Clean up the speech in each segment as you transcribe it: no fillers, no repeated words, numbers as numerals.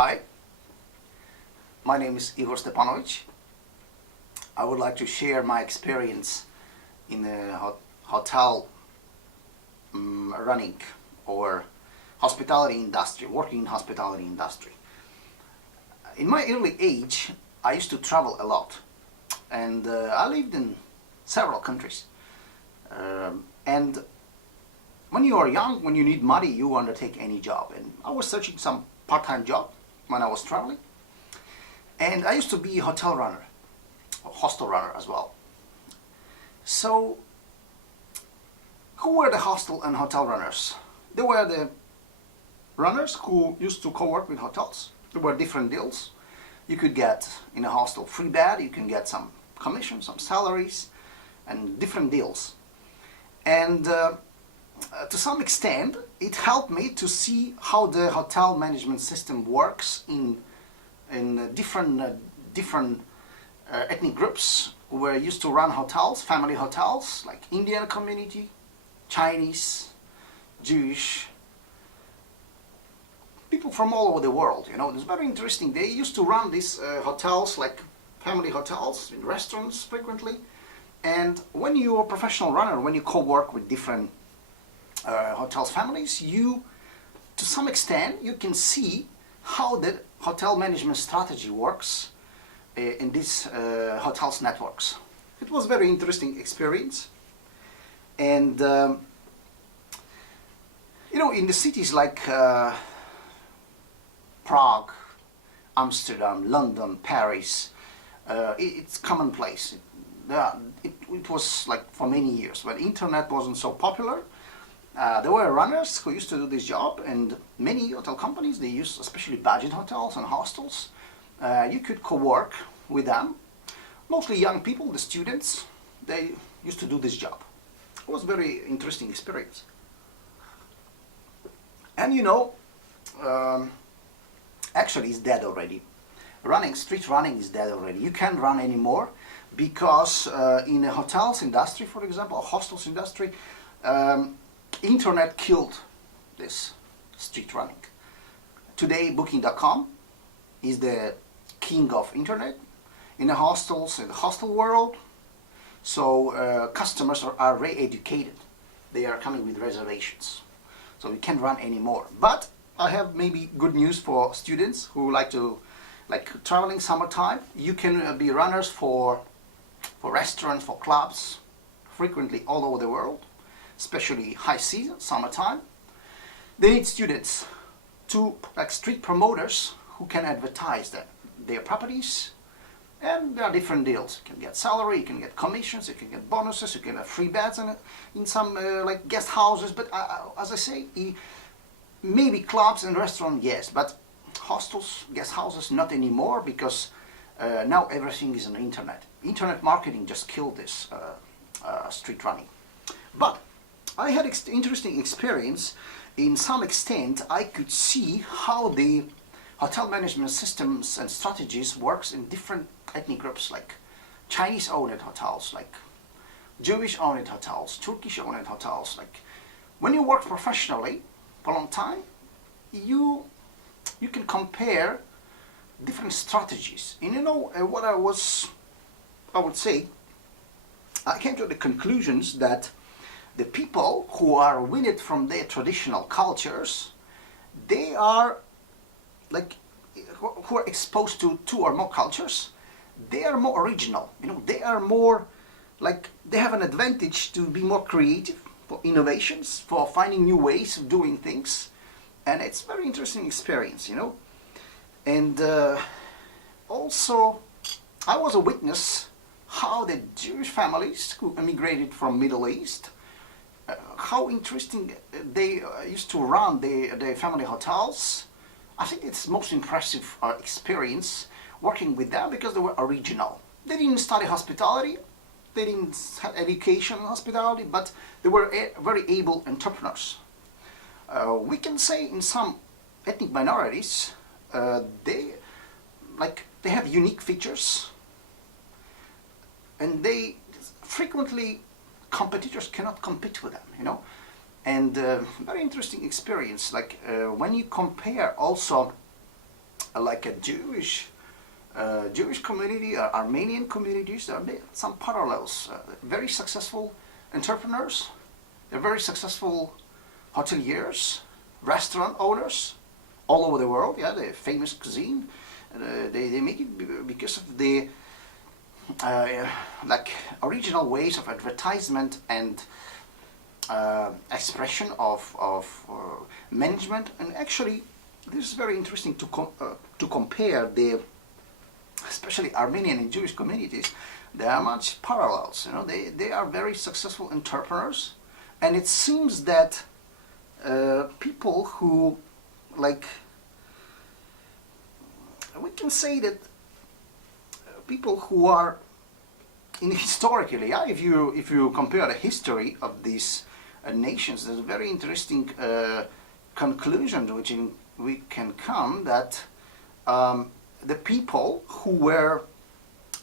Hi, my name is Igor Stepanovic. I would like to share my experience in the hotel running or hospitality industry, working in hospitality industry. In my early age, I used to travel a lot, and I lived in several countries. And when you are young, when you need money, you undertake any job. And I was searching some part-time job when I was traveling. And I used to be a hotel runner, a hostel runner as well. So, who were the hostel and hotel runners? They were the runners who used to co-work with hotels. There were different deals. You could get in a hostel free bed, you can get some commission, some salaries, and different deals. And to some extent, it helped me to see how the hotel management system works in different ethnic groups who were used to run hotels, family hotels, like Indian community, Chinese, Jewish, people from all over the world. It's very interesting. They used to run these hotels, like family hotels, in restaurants frequently. And when you're a professional runner, when you co-work with different hotels families, to some extent, you can see how the hotel management strategy works in these hotels networks. It was a very interesting experience. And in the cities like Prague, Amsterdam, London, Paris, it's commonplace. It was like for many years. When internet wasn't so popular, there were runners who used to do this job, and many hotel companies, they use especially budget hotels and hostels. You could co-work with them. Mostly young people, the students, they used to do this job. It was a very interesting experience. And actually it's dead already. Street running is dead already. You can't run anymore because in the hotels industry, for example, or hostels industry, internet killed this street running. Today, Booking.com is the king of internet in the hostels, in the hostel world. So customers are re-educated. They are coming with reservations. So we can't run anymore. But I have maybe good news for students who like traveling summertime. You can be runners for restaurants, for clubs, frequently all over the world, especially high season, summertime. They need students like street promoters who can advertise their properties, and there are different deals. You can get salary, you can get commissions, you can get bonuses, you can have free beds in some like guest houses. But as I say, maybe clubs and restaurants, yes, but hostels, guest houses, not anymore, because now everything is on the internet. Internet marketing just killed this street running. But I had interesting experience. In some extent, I could see how the hotel management systems and strategies works in different ethnic groups, like Chinese-owned hotels, like Jewish-owned hotels, Turkish-owned hotels. Like when you work professionally for a long time, you can compare different strategies. And what I would say, I came to the conclusions that the people who are weaned from their traditional cultures, they are who are exposed to two or more cultures, they are more original. They are more they have an advantage to be more creative, for innovations, for finding new ways of doing things. And it's a very interesting experience, And also, I was a witness how the Jewish families who immigrated from Middle East, how interesting they used to run their family hotels. I think it's the most impressive experience working with them because they were original. They didn't study hospitality, they didn't have education in hospitality, but they were very able entrepreneurs. We can say in some ethnic minorities, they have unique features, and they frequently competitors cannot compete with them. And very interesting experience. When you compare also like a Jewish community, Armenian communities. There are some parallels. Very successful entrepreneurs. They're very successful hoteliers, restaurant owners all over the world. Yeah, the famous cuisine. They make it because of the like original ways of advertisement and expression of management. And actually, this is very interesting to compare the, especially Armenian and Jewish communities. There are much parallels. You know, they are very successful entrepreneurs, and it seems that people who, like, we can say that people who are historically, yeah, if you compare the history of these nations, there's a very interesting conclusion to which we can come that the people who were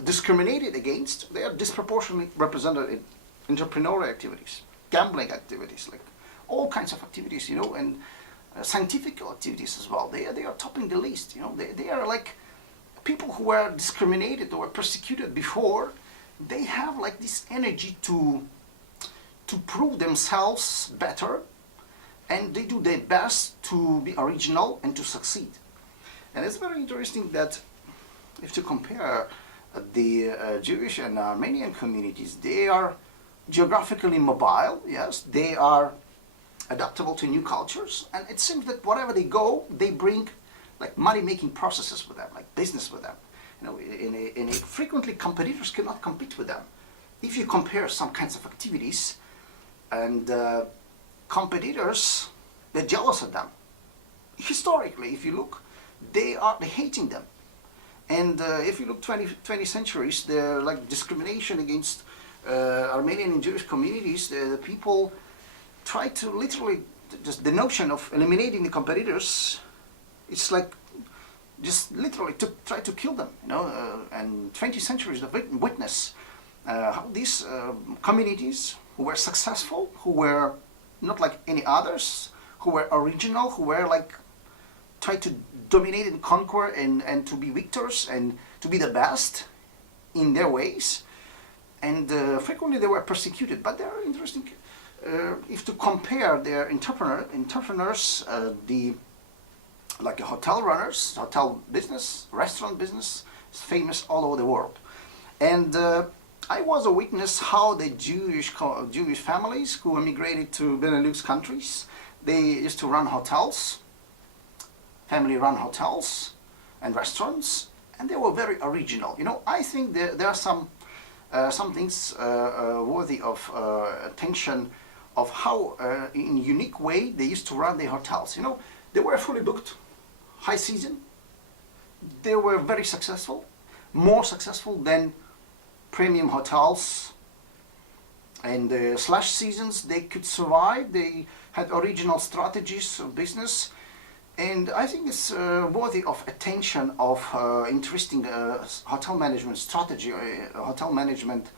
discriminated against, they are disproportionately represented in entrepreneurial activities, gambling activities, like all kinds of activities, you know, and scientific activities as well. They are topping the list, you know. They are like people who were discriminated or were persecuted before. They have like this energy to prove themselves better, and they do their best to be original and to succeed. And it's very interesting that if you compare the Jewish and Armenian communities, they are geographically mobile, yes, they are adaptable to new cultures, and it seems that wherever they go, they bring like money-making processes with them, like business with them. You know, in a frequently competitors cannot compete with them. If you compare some kinds of activities, and competitors, they're jealous of them. Historically, if you look, they're hating them. And if you look 20 centuries, they're like discrimination against Armenian and Jewish communities. The people try to literally, just the notion of eliminating the competitors, it's like just literally to try to kill them, you know. And 20 centuries of witness how these communities who were successful, who were not like any others, who were original, who were like try to dominate and conquer and to be victors and to be the best in their ways. And frequently they were persecuted. But they're interesting if to compare their entrepreneurs, the like hotel runners, hotel business, restaurant business is famous all over the world. And I was a witness how the Jewish families who immigrated to Benelux countries, they used to run hotels, family-run hotels and restaurants, and they were very original. You know, I think there are some things worthy of attention of how, in a unique way, they used to run their hotels. You know, they were fully booked, high season. They were very successful, more successful than premium hotels. And slash seasons, they could survive. They had original strategies of business. And I think it's worthy of attention of interesting hotel management strategy, hotel management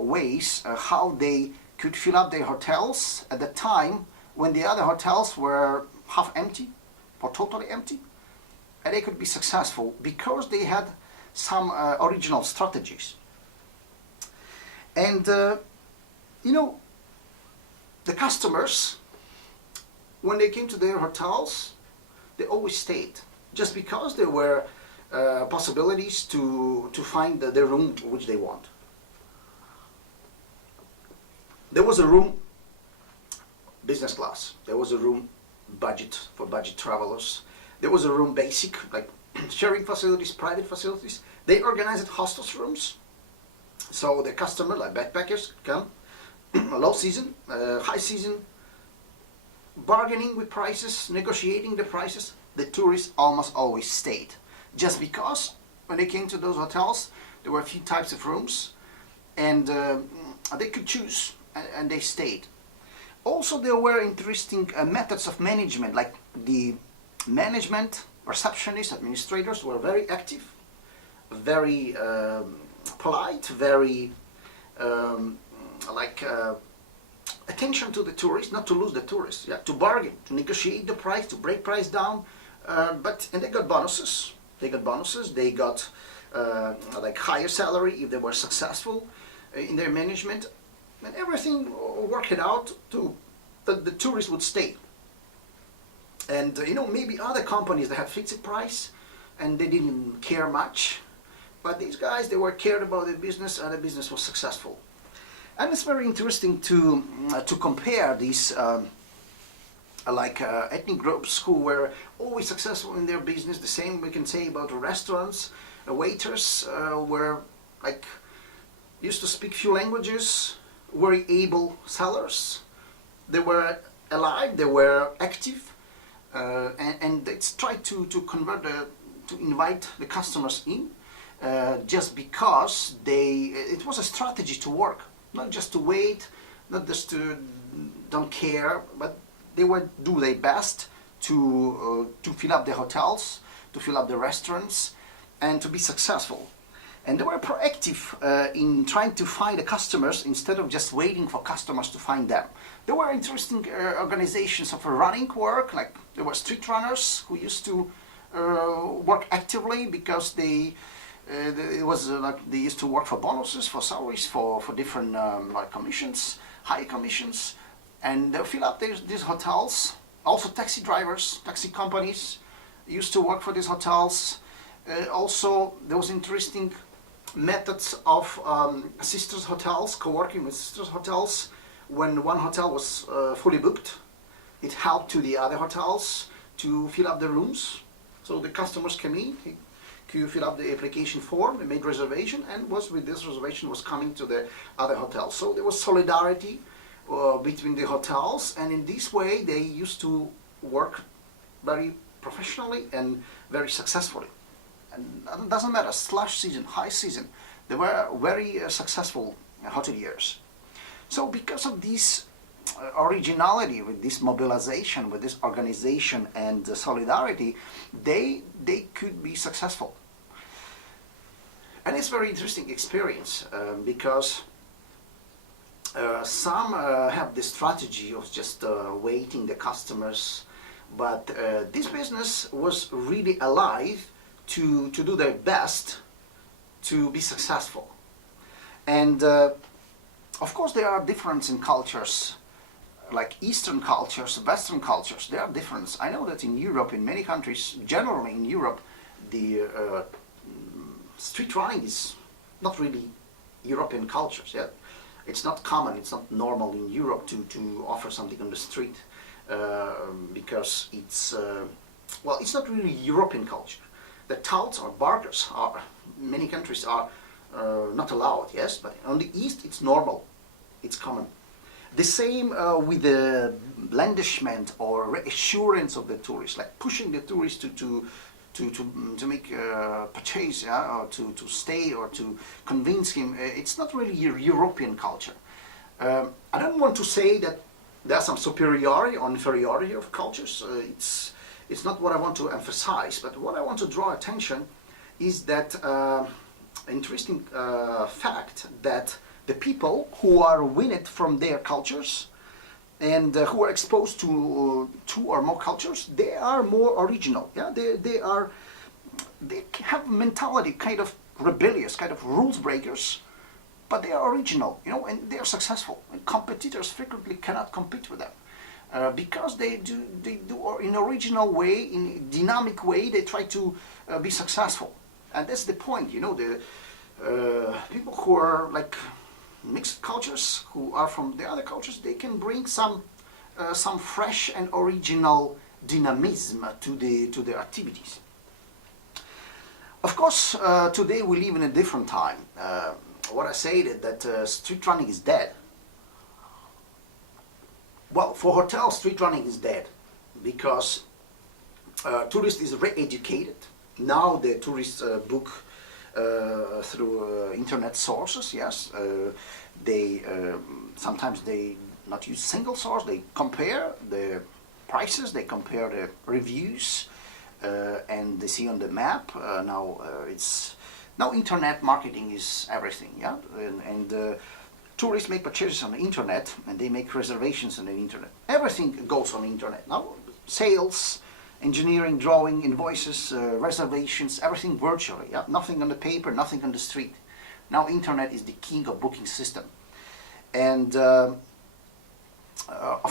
ways, how they could fill up their hotels at the time when the other hotels were half empty or totally empty. And they could be successful because they had some original strategies. And you know, the customers, when they came to their hotels, they always stayed, just because there were possibilities to find the room which they want. There was a room business class, there was a room budget for budget travelers, there was a room basic, like sharing facilities, private facilities. They organized hostels rooms, so the customer, like backpackers, come low season, high season, bargaining with prices, negotiating the prices. The tourists almost always stayed, just because when they came to those hotels, there were a few types of rooms, and they could choose, and they stayed. Also, there were interesting methods of management, like the management, receptionists, administrators were very active, very polite, very attention to the tourists, not to lose the tourists, yeah, to bargain, to negotiate the price, to break price down, And they got bonuses. They got bonuses. They got like higher salary if they were successful in their management, and everything worked out to that the tourists would stay. And maybe other companies that had fixed price and they didn't care much, but these guys, they were cared about their business and the business was successful. And it's very interesting to compare these ethnic groups who were always successful in their business. The same we can say about restaurants. Waiters were like used to speak few languages, very able sellers. They were alive, they were active, and they tried to convert to invite the customers in, just because it was a strategy to work, not just to wait, not just to don't care, but they would do their best to fill up the hotels, to fill up the restaurants, and to be successful. And they were proactive in trying to find the customers instead of just waiting for customers to find them. There were interesting organizations of running work, like there were street runners who used to work actively because they used to work for bonuses, for salaries, for different like commissions, high commissions, and they fill up these hotels. Also taxi drivers, taxi companies used to work for these hotels. Also there was interesting methods of sisters hotels, co-working with sisters hotels. When one hotel was fully booked, it helped to the other hotels to fill up the rooms. So the customers came in, you fill up the application form, they made reservation, and with this reservation was coming to the other hotels. So there was solidarity between the hotels, and in this way they used to work very professionally and very successfully. And it doesn't matter, slush season, high season, they were very successful hoteliers. So because of this originality, with this mobilization, with this organization and solidarity, they could be successful. And it's a very interesting experience because some have the strategy of just waiting the customers, but this business was really alive to do their best to be successful. And of course there are differences in cultures, like Eastern cultures, Western cultures, there are differences. I know that in Europe, in many countries, generally in Europe, the street running is not really European cultures. Yeah? It's not common, it's not normal in Europe to offer something on the street because it's not really European culture. The touts or barkers are, many countries are not allowed, yes, but on the East it's normal, it's common. The same with the blandishment or reassurance of the tourist, like pushing the tourist to make a purchase, yeah, or to stay, or to convince him. It's not really European culture. I don't want to say that there's some superiority or inferiority of cultures. It's not what I want to emphasize, but what I want to draw attention is that interesting fact that the people who are winning from their cultures and who are exposed to two or more cultures, they are more original. Yeah, they have mentality kind of rebellious, kind of rules breakers, but they are original, and they are successful. And competitors frequently cannot compete with them because they do in original way, in a dynamic way. They try to be successful, and that's the point. The people who are like mixed cultures, who are from the other cultures, they can bring some fresh and original dynamism to the activities. Of course, today we live in a different time. What I say that street running is dead. Well, for hotels, street running is dead because tourist is re-educated. Now the tourists book through internet sources. Yes, they sometimes they not use single source. They compare the prices, they compare the reviews, and they see on the map. Now internet marketing is everything. Yeah, and tourists make purchases on the internet, and they make reservations on the internet. Everything goes on the internet now. Sales, engineering, drawing, invoices, reservations, everything virtually. Yeah? Nothing on the paper, nothing on the street. Now internet is the king of booking system. And of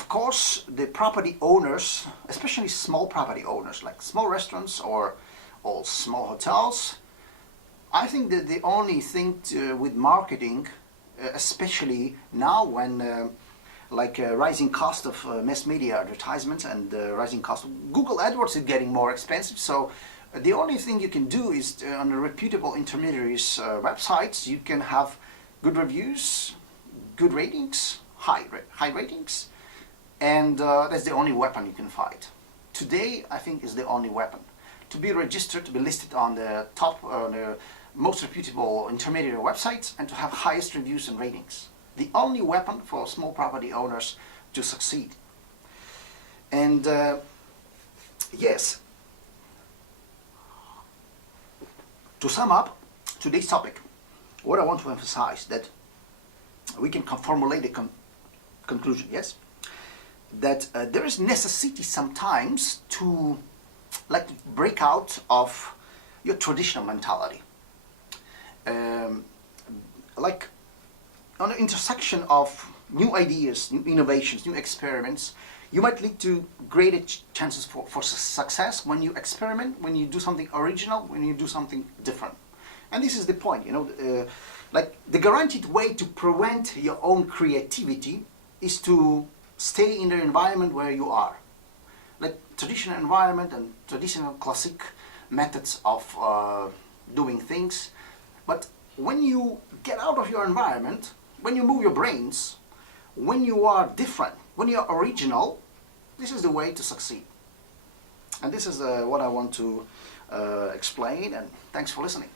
course, the property owners, especially small property owners, like small restaurants or small hotels, I think that the only thing with marketing, especially now when rising cost of mass media advertisements and rising cost of Google AdWords is getting more expensive. So the only thing you can do is on a reputable intermediaries websites, you can have good reviews, good ratings, high ratings, and that's the only weapon you can fight. Today, I think, is the only weapon. To be registered, to be listed on the top, the most reputable intermediary websites, and to have highest reviews and ratings. The only weapon for small property owners to succeed. And yes, to sum up today's topic, what I want to emphasize that we can formulate a conclusion, yes, that there is necessity sometimes to break out of your traditional mentality. On the intersection of new ideas, new innovations, new experiments, you might lead to greater chances for success when you experiment, when you do something original, when you do something different. And this is the point, the guaranteed way to prevent your own creativity is to stay in the environment where you are. Like traditional environment and traditional classic methods of doing things. But when you get out of your environment, when you move your brains, when you are different, when you are original, this is the way to succeed. And this is what I want to explain, and thanks for listening.